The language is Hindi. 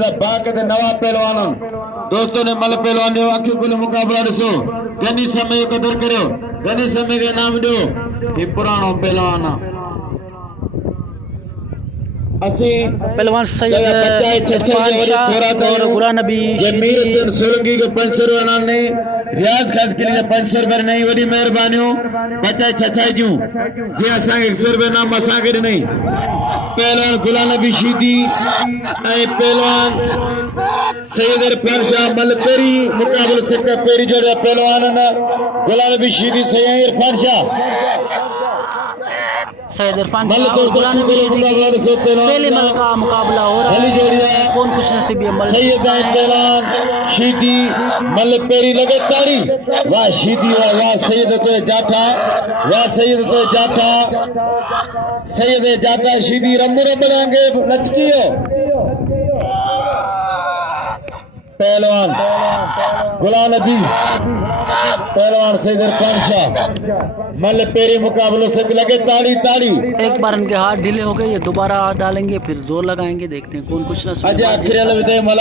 दा बाक़ ते नवा पहलवान दोस्तों ने मल पहलवान जो आखिर कुल मुकाबला दसो गनी समय कदर करो गनी समय के नाम दो ये पुरानो पहलवान असी पहलवान सैयद और गुलाम नबी जमीर चंद सोलंकी को 500 रुपया नाम ने रियाज खास के लिए 500 रुपया नहीं वडी मेहरबानी बच्चा छछाई जू जे असा 100 रुपया नाम असा के नहीं पहलवान गुलाम नबी शीदी ए पहलवान सैयद इरफान शाह मलपेरी मुकाबले से पेरी जो पहलवान ना गुलाम नबी शीदी सैयद इरफान शाह सैयद इरफान शाह और गुलाम नबी शीदी पहले मल का मुकाबला हो रहा है कौन कुछ नसीब है सैयद पहलवान शीदी मलपेरी लगे तारी वाह शीदी वाह सैयद तो जाठा वाह सैयद तो जाठा सैयद जाठा शीदी रम रंगे लचकियो पहलवान गुलाम नबी पहलवान सैयद इरफान शाह मल पेरी मुकाबलों से लगे ताली ताली एक बार इनके हाथ ढीले हो गए ये दोबारा हाथ डालेंगे फिर जोर लगाएंगे देखते हैं कौन कुछ ना अजय आखिर